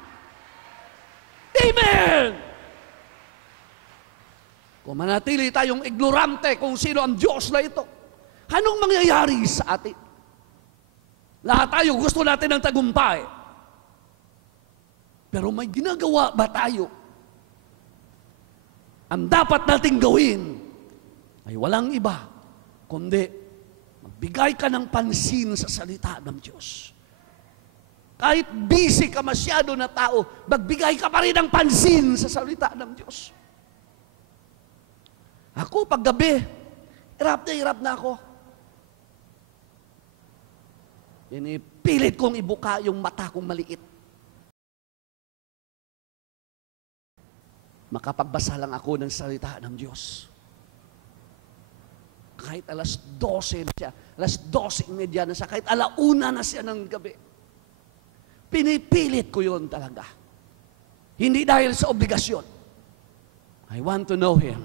Amen! Kung manatili tayong ignorante kung sino ang Diyos na ito, anong mangyayari sa atin? Lahat tayo gusto natin ng tagumpay. Pero may ginagawa ba tayo? Ang dapat nating gawin ay walang iba, kundi magbigay ka ng pansin sa salita ng Diyos. Kahit busy ka masyado na tao, magbigay ka pa rin ng pansin sa salita ng Diyos. Ako, paggabi, hirap na ako. Pilit kong ibuka yung mata kong maliit. Makapagbasa lang ako ng salita ng Diyos. Kahit alas 12 na siya, alas 12:30 na siya, kahit alauna na siya ng gabi. Pinipilit ko yun talaga. Hindi dahil sa obligasyon. I want to know Him.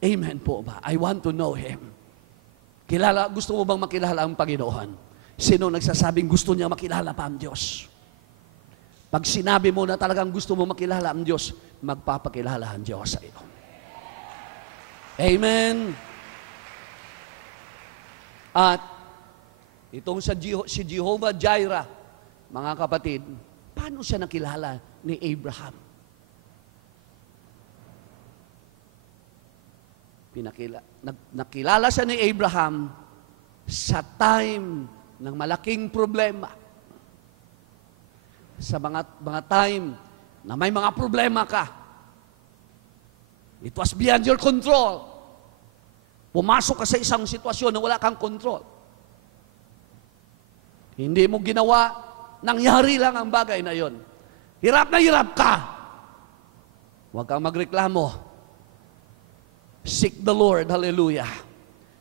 Amen po ba? I want to know Him. Gusto mo bang makilala ang Panginoon? Sino nagsasabing gusto niya makilala pa ang Diyos? Pag sinabi mo na talagang gusto mo makilala ang Diyos, magpapakilala ang Diyos sa iyo. Amen. At itong si Jehovah Jireh, mga kapatid, paano siya nakilala ni Abraham? Nakilala siya ni Abraham sa time ng malaking problema. Sa mga time na may mga problema ka. It was beyond your control. Pumasok ka sa isang sitwasyon na wala kang control. Hindi mo ginawa, nangyari lang ang bagay na yon. Hirap na hirap ka. Huwag kang magreklamo. Seek the Lord, hallelujah.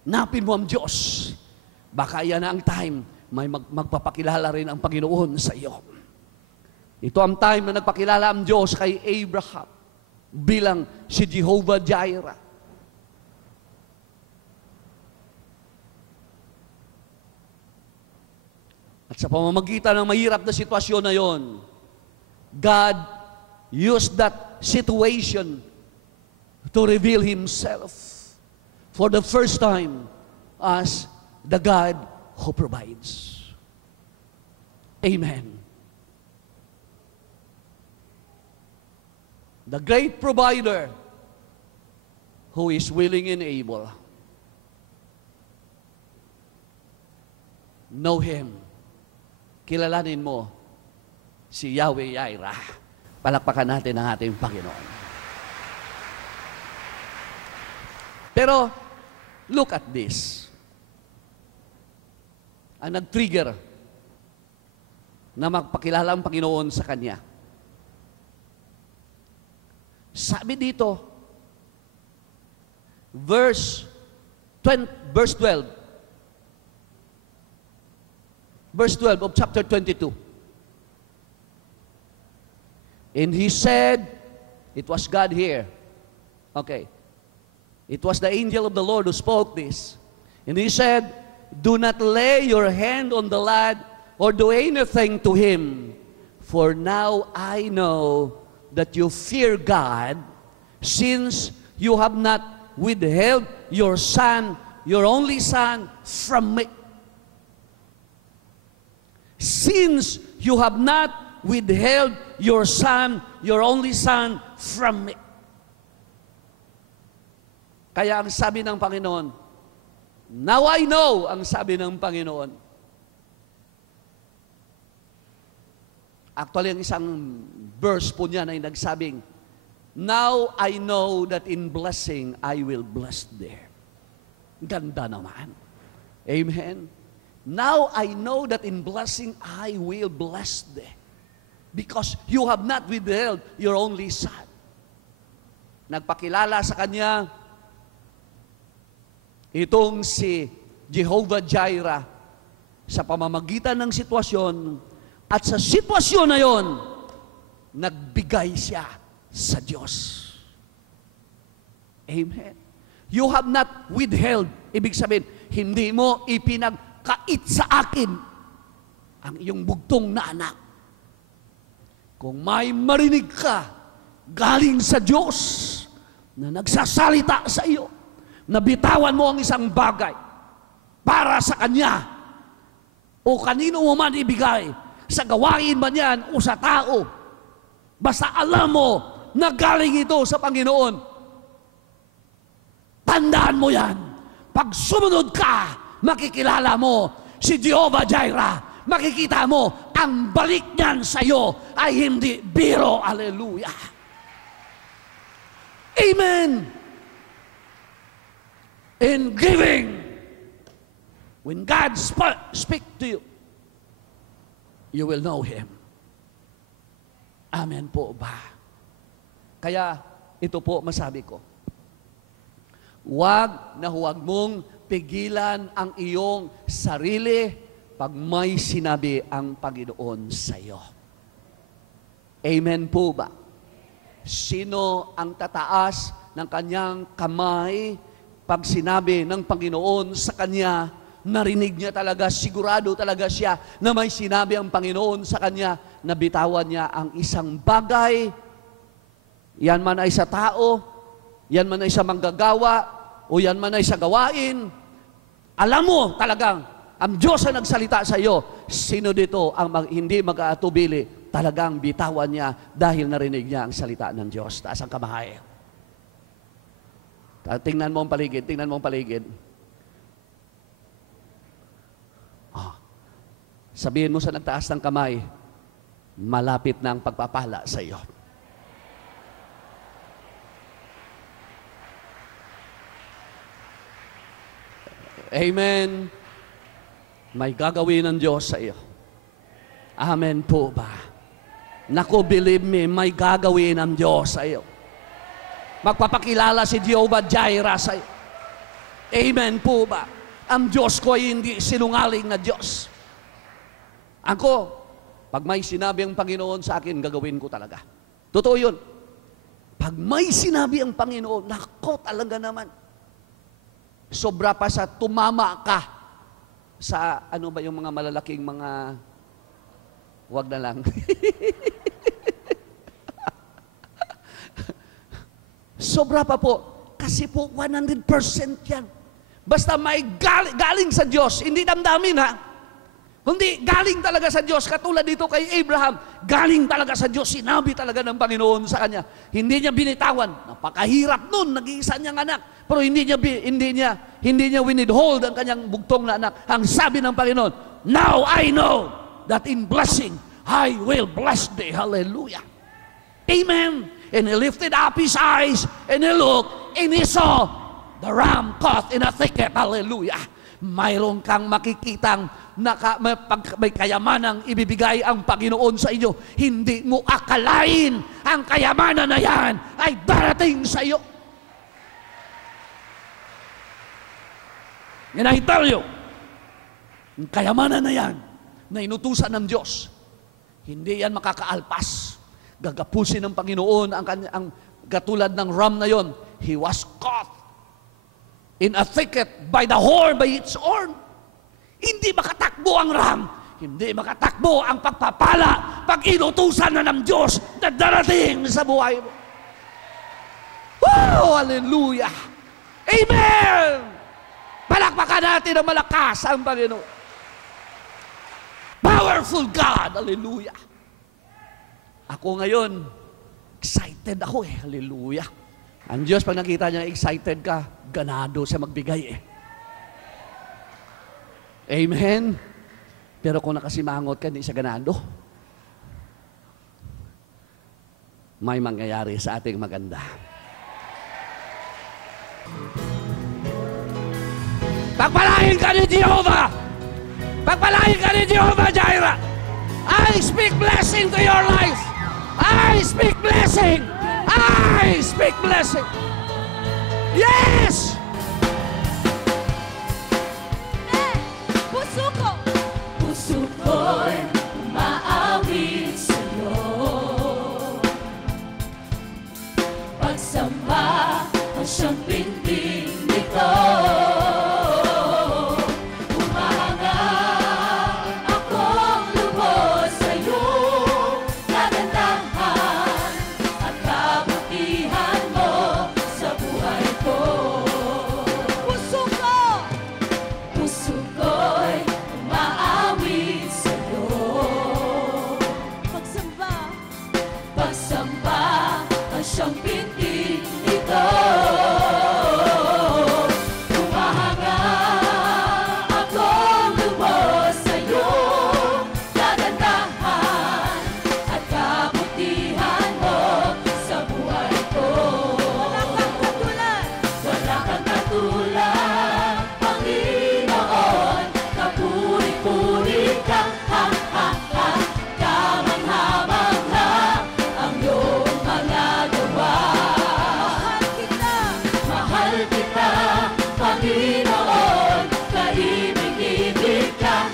Napin mo ang Diyos. Baka yan ang time, may magpapakilala rin ang Panginoon sa iyo. Ito ang time na nagpakilala ang Diyos kay Abraham bilang si Jehovah Jireh. At sa pamamagitan ng mahirap na sitwasyon na yon, God used that situation to reveal Himself for the first time as the God who provides. Amen. The great provider who is willing and able. Know Him. Kilalanin mo si Yahweh Jireh. Palakpakan natin ang ating Panginoon. Pero, look at this. Ang nag-trigger na magpakilala ang Panginoon sa Kanya. Sabi dito, verse 12. Verse 12 of chapter 22. And He said, it was God here. Okay. It was the angel of the Lord who spoke this. And He said, do not lay your hand on the lad or do anything to him. For now I know that you fear God, since you have not withheld your son, your only son, from me. Since you have not withheld your son, your only son, from me. Kaya ang sabi ng Panginoon, now I know, ang sabi ng Panginoon. Actually, ang isang verse po niya ay nagsabing, now I know that in blessing, I will bless there. Ganda naman. Amen. Now I know that in blessing I will bless thee, because you have not withheld your only son. Nagpakilala sa kanya itong si Jehovah Jireh sa pamamagitan ng sitwasyon, at sa sitwasyon na yon, nagbigay siya sa Diyos. Amen. You have not withheld. Ibig sabihin, hindi mo ipinagkait sa akin ang iyong bugtong na anak. Kung may marinig ka galing sa Diyos na nagsasalita sa iyo, na bitawan mo ang isang bagay para sa Kanya o kanino mo man ibigay, sa gawain man yan o sa tao, basta alam mo na galing ito sa Panginoon, tandaan mo yan. Pag sumunod ka, makikilala mo si Jehovah Jireh. Makikita mo, ang balik niyan sa iyo ay hindi biro. Hallelujah. Amen. In giving, when God speaks to you, you will know Him. Amen po ba? Kaya, ito po masabi ko, huwag mong pigilan ang iyong sarili pag may sinabi ang Panginoon sa iyo. Amen po ba? Sino ang tataas ng kanyang kamay pag sinabi ng Panginoon sa kanya, narinig niya talaga, sigurado talaga siya na may sinabi ang Panginoon sa kanya, na bitawan niya ang isang bagay, yan man ay sa tao, yan man ay sa manggagawa, o yan man ay sa gawain, alam mo talagang ang Diyos ang nagsalita sa iyo. Sino dito ang hindi mag-aatubili? Talagang bitawan niya dahil narinig niya ang salita ng Diyos. Taas ang kamay. Tingnan mo ang paligid, tingnan mo ang paligid. Sabihin mo sa nagtaas ng kamay, malapit na ang pagpapala sa iyo. Amen. May gagawin ng Diyos sa iyo. Amen po ba? Naku, believe me, may gagawin ng Diyos sa iyo. Magpapakilala si Jehovah Jireh sa iyo. Amen po ba? Ang Diyos ko ay hindi sinungaling na Diyos. Ako, pag may sinabi ang Panginoon sa akin, gagawin ko talaga. Totoo yun. Pag may sinabi ang Panginoon, nako talaga naman. Sobra pa sa tumama ka sa ano ba yung mga malalaking mga, wag na lang. Sobra pa po. Kasi po 100% yan. Basta may galing sa Diyos, hindi damdamin ha. Hindi, galing talaga sa Diyos. Katulad dito kay Abraham, galing talaga sa Diyos. Sinabi talaga ng Panginoon sa kanya. Hindi niya binitawan. Napakahirap nun, nag-iisa niyang anak. Pero hindi niya winidhold ang kanyang bugtong na anak. Ang sabi ng Panginoon, now I know that in blessing, I will bless thee. Hallelujah. Amen. And he lifted up his eyes, and he looked, and he saw the ram caught in a thicket. Hallelujah. Mayroon kang makikitang may kayamanang ibibigay ang Panginoon sa inyo. Hindi mo akalain ang kayamanan na yan ay darating sa iyo. And I tell you, ang kayamanan na yan na inutusan ng Diyos, hindi yan makakaalpas. Gagapusin ng Panginoon ang katulad ng ram na yon. He was caught in a thicket by the horn, by its horn. Hindi makatakbo ang ram. Hindi makatakbo ang pagpapala pag inutusan na ng Diyos na darating sa buhay mo. Oh, hallelujah! Amen! Palakpakan natin ang malakas ang Panginoon. Powerful God! Hallelujah! Ako ngayon, excited ako eh. Hallelujah! Ang Diyos, pag nakita niya excited ka, ganado siya magbigay eh. Amen? Pero kung nakasimangot ka, hindi siya ganado. May mangyayari sa ating maganda. Pagpalain ka ni Jehovah! Pagpalain ka ni Jehovah Jireh. I speak blessing to your life. I speak blessing. I speak blessing. Yes! Puso ko'y umaawit sa'yo. Pagsamba ang siyang pinting nito. Umahanga akong lubos sa'yo. Kagandahan at kabutihan mo sa buhay ko. Puso ko'y umaawit sa'yo. Pagsamba ang siyang pintig nito. Humahanga akong lubos sa'yo. Kagandahan at kabutihan mo sa buhay ko. Wala kang katulad, Panginoon. Kapuri-puri ka, ha, ha, ha. Kamangha-mangha ang iyong mga gawa. Mahal kita, Panginoon. Kaibig-ibig ka.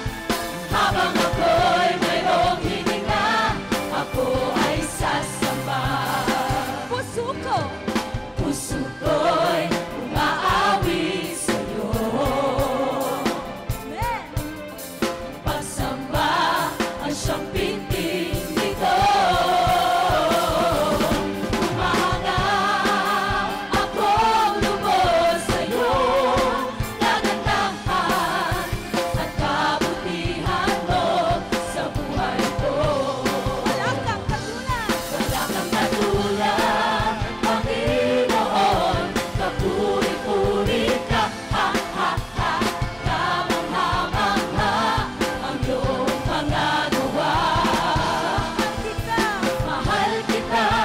Habang ako'y mayroong hininga, ako ay sasamba. Puso ko'y umaawit sa'yo. Pagsamba ang siyang pinting nito. Humahanga akong lubos sa'yo. Kagandahan at kabutihan mo sa buhay ko. Wala kang katulad, Panginoon. Kapuri-puri ka, ha, ha, ha. Kamangha-mangha ang iyong mga gawa. Mahal kita,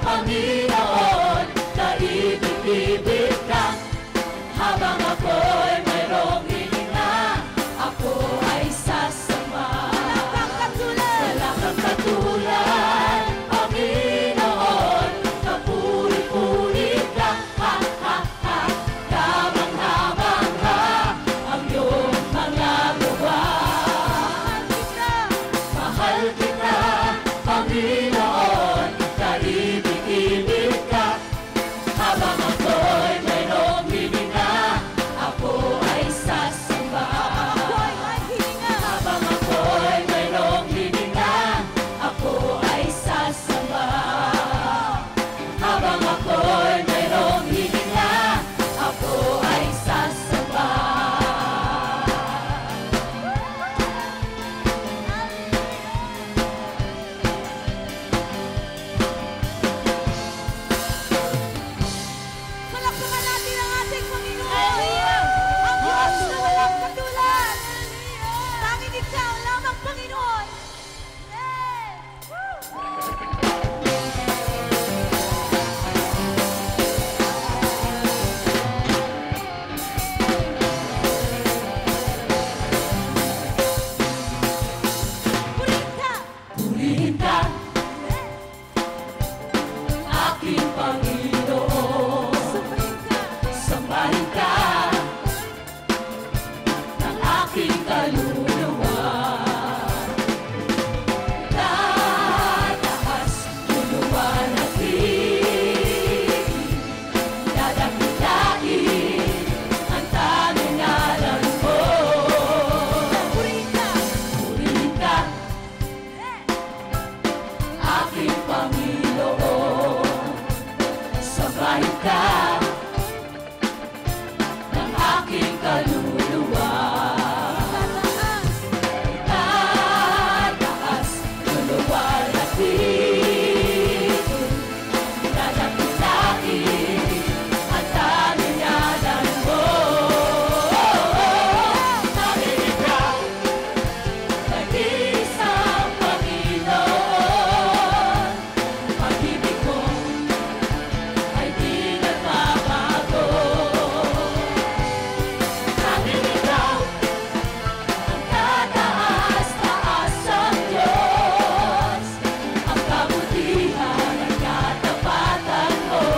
Panginoon. Kaibig-ibig ka. Habang ako'y mayroong hininga, ako ay sasamba. Wala kang katulad, Panginoon. Kapuri-puri ka, ha, ha, ha. Kamangha-mangha ang iyong mga gawa. Mahal kita, Panginoon. Kaibig-ibig ka. Habang ako'y mayroong hininga, ako ay sasamba. Habang ako'y mayroong hininga, ako ay sasamba. Habang ako'y mayroong hininga, ako ay sasamba. Palakpakan natin ang ating Panginoon. Ang Diyos na walang katulad. Tanging ikaw lamang, Panginoon. Purihin ka, aking Panginoon. Sambahin ka ng aking kaluluwa. Tataas luluwa natin, dadakilain ang tanging ngalan mo. Purihin ka, aking Panginoon. Sambahin ka